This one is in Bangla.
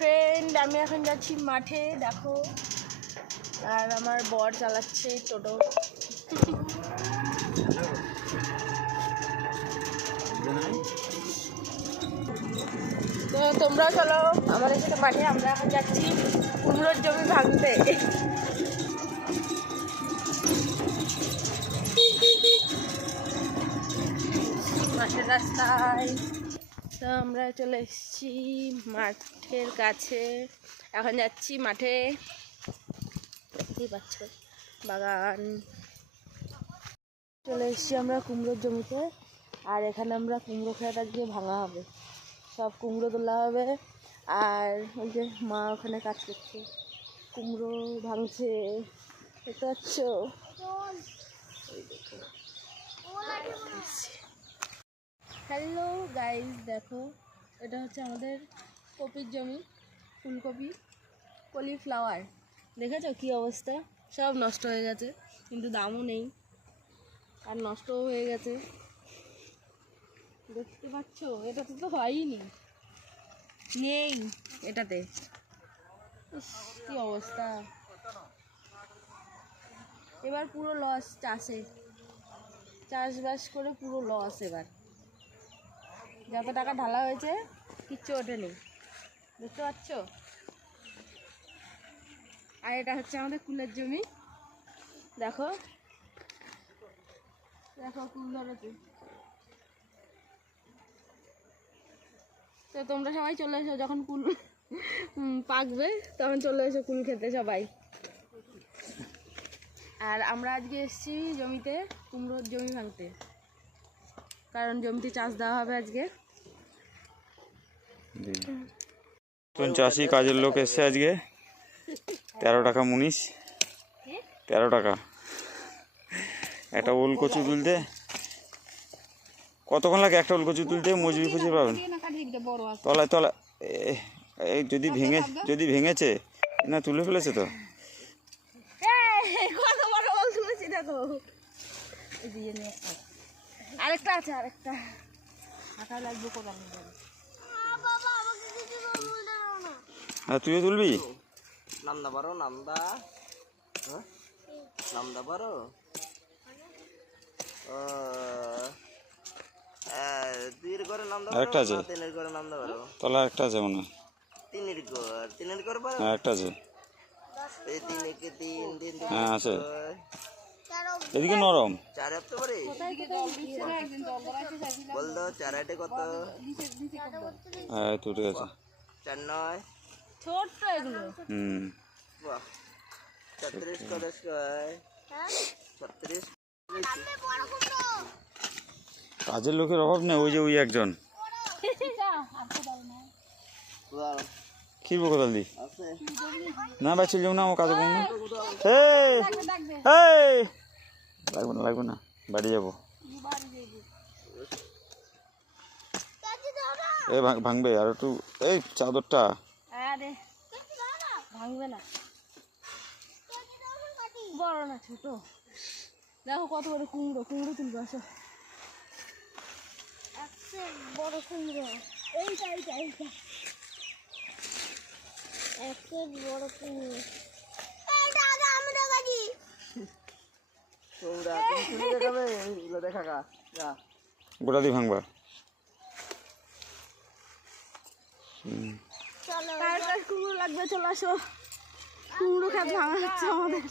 ফ্রেন্ড আমি এখন যাচ্ছি মাঠে, দেখো। আর আমার বর চালাচ্ছে টোটো। তো চলো, আমাদের সাথে মাঠে, আমরা এখন যাচ্ছি কুমড়োর জমি ভাঙতে। মাঠের রাস্তায়। তো আমরা চলে এসেছি মাঠের কাছে। এখন যাচ্ছি মাঠে। দেখতেই পাচ্ছ, বাগান। চলে এসেছি আমরা কুমড়োর জমিতে। আর এখানে আমরা কুমড়ো খেয়াটা গিয়ে ভাঙা হবে। সব কুমড়ো তোলা হবে। আর ওই যে মা ওখানে কাজ করছে। কুমড়ো ভাঙছে। দেখতে পাচ্ছ? হ্যালো গাইস দেখো, এটা হচ্ছে আমাদের কপির জমি, ফুলকপি কলিফ্লাওয়ার দেখেছ কি অবস্থা? সব নষ্ট হয়ে গেছে, কিন্তু দামও নেই, আর নষ্টও হয়ে গেছে। দেখতে পাচ্ছ? এটাতে তো হয়নি নেই এটাতে। কি অবস্থা। এবার পুরো লস চাষে। চাষবাস করে পুরো লস এবার। যত টাকা ঢালা হয়েছে। কিচ্ছু ওঠেনি। বুঝতে পারছ? আর এটা হচ্ছে আমাদের কুলের জমি। দেখো। দেখো কুল ধরেছে। তো তোমরা সবাই চলে এসো যখন কুল পাকবে তখন চলে এসো কুল খেতে সবাই। আর আমরা আজকে এসেছি জমিতে কুমড়োর জমি ভাঙতে। কারণ জমিতে চাষ দেওয়া হবে আজকে। নতুন চাষি কাজের লোক এসছে আজকে। তেরো টাকা মুনিশ। তেরো টাকা। একটা ওল কচু তুলতে। কতক্ষণ লাগে একটা ওল কচু তুলতে? মজুরি ফুজুরি পাবেন। তলায় তলা এ- এই যদি ভেঙে যদি ভেঙেছে না তুলে ফেলেছে তো? কত বড় তুলেছি দেখো। আরেকটা আছে আরেকটা। হাঁটা লাগবে নিয়ে হ্যাঁ তুইও তুলবি? নামদা পারো নামদা। হ্যাঁ? নামদা পারো? দুইয়ের ঘরে নামদা পারো আরেকটা আছে? তিনের ঘরে নামদা পারো? তলা একটা আছে মনে তিনের ঘর তিনের ঘর পারো? হ্যাঁ একটা আছে। এই তিন একে তিন তিন তিন হ্যাঁ আছে। এদিকে নরম। চার হপ্তাহ পারে। বল দাও চার আটে কত? হ্যাঁ তো ঠিক আছে চার নয়। ছোট্ট এগুলো। হুম। বাহ। ছত্রিশ ছত্রিশ। কাজের লোকের অভাব নেই ওই যে ওই একজন। বাহ, কিনবো কোদাল দি না ভাই চলে যাব না আমার কাজে করব না। এই! লাগবে না লাগবে না। বাড়ি যাব। এ ভাঙবে, আর একটু, এই চাদরটা। ভাঙবে না। বড় না, ছোট। দেখো কত বড় কুমড়ো কুমড়ো তুলবে, আসো। বড় কুমড়ো। এইটা এইটা এইটা। একটা বড় কুমড়ো এইটা আগে আমি দেখাচ্ছি তোমরা তুমি শুনে দেখাবে এইগুলো দেখা গা যা গোটা দিয়ে ভাঙবা। লাগবে চলে আসো। কুমড়ো খাত ভাঙা হচ্ছে আমাদের।